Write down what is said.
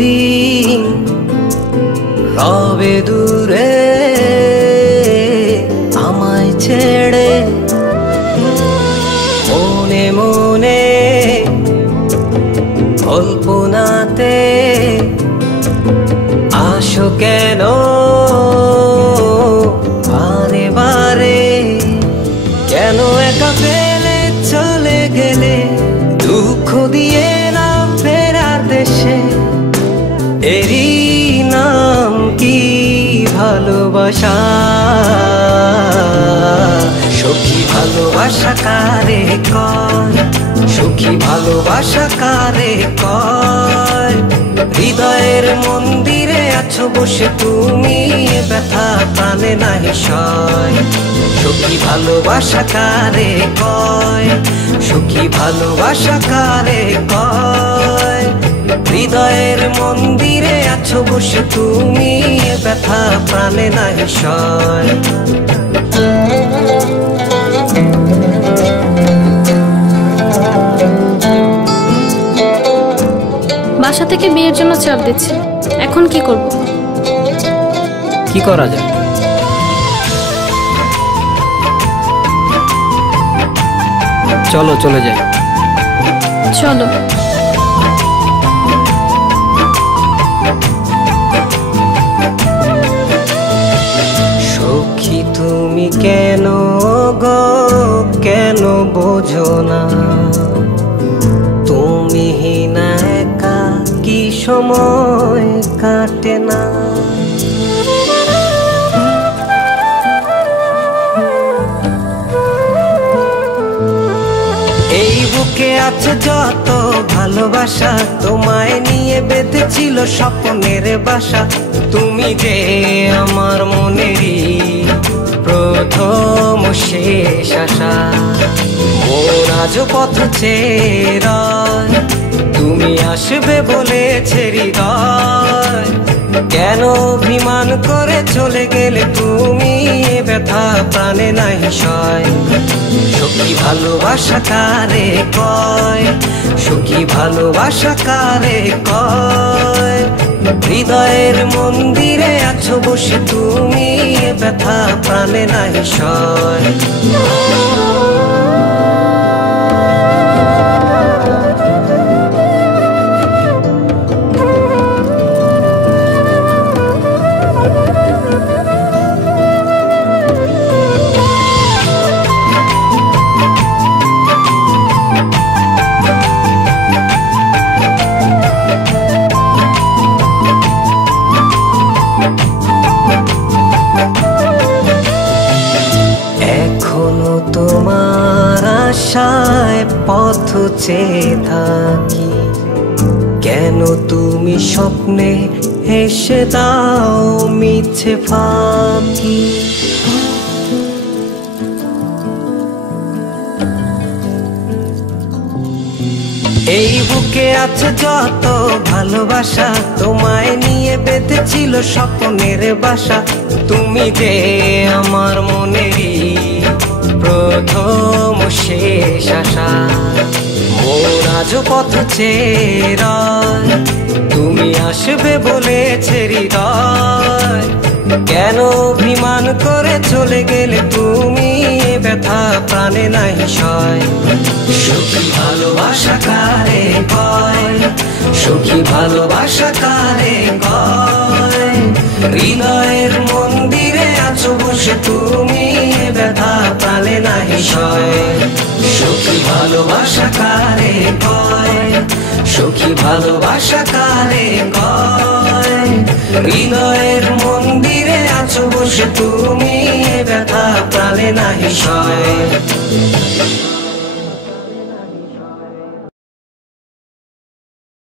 দুদিন রবে দূরে আমায় ছেড়ে, মনে মনে কল্পনাতে আসো কেন বারে বারে, কেন একা ফেলে চলে গেলে দুঃখ দিয়ে না ফেরার দেশে। এরই নাম কি ভালোবাসা, সখী ভালোবাসা কারে কয়, সখী ভালোবাসা কারে কয়। হৃদয়ের মন্দিরে আছো বসে তুমি, ব্যথা প্রাণে নাহি সয়। সখী ভালোবাসা কারে কয়, সখী ভালোবাসা কারে কয়। হৃদয়ের মন্দিরে আছো বসে তুমি, ব্যথা প্রাণে নাহি সয়। বাসা থেকে বিয়ের জন্য চাপ দিচ্ছে, এখন কি করব? কি করা যায়? চলো চলে যাই। চলো। সখী তুমি কেন গো কেন বোঝো না, তুমি না একা কি সময় কাটে না। এই বুকে আছে যত ভালোবাসা, তোমায় নিয়ে বেঁধেছিল স্বপ্নের বাসা। তুমি যে আমার মনেরই প্রথম শেষ আশা, মন আজ পথ চেয়ে, তুমি আসবে বলেছে হৃদয়। কেন অভিমান করে চলে গেলে তুমি, ব্যথা প্রাণে নাহি সয়। সখী ভালোবাসা কারে কয়, সখী ভালোবাসা কারে কয়। হৃদয়ের মন্দিরে আছো বসে তুমি, ব্যথা প্রাণে নাহি সয়। এখনো তোমার আশায় পথ চেয়ে থাকি, কেন তুমি স্বপ্নে এসে দাও মিছে ফাঁকি। এই বুকে আছে যত ভালোবাসা, তোমায় নিয়ে বেঁধেছিল স্বপ্নের বাসা। তুমি যে আমার মনেরই প্রথম শেষ আশা, মন আজ পথ চেয়ে, তুমি আসবে বলেছে হৃদয়। কেন অভিমান করে চলে গেলে তুমি, ব্যথা প্রাণে নাহি সয়। সখী ভালোবাসা কারে কয়, সখী ভালোবাসা কারে কয়। হৃদয়ের মন্দিরে আছো বসে তুমি, ব্যথা প্রাণে নাহি সয়। সখী ভালোবাসা কারে কয়, সখী ভালোবাসা কারে কয়। হৃদয়ের মন্দিরে আছো বসে তুমি, ব্যথা প্রাণে নাহি সয়।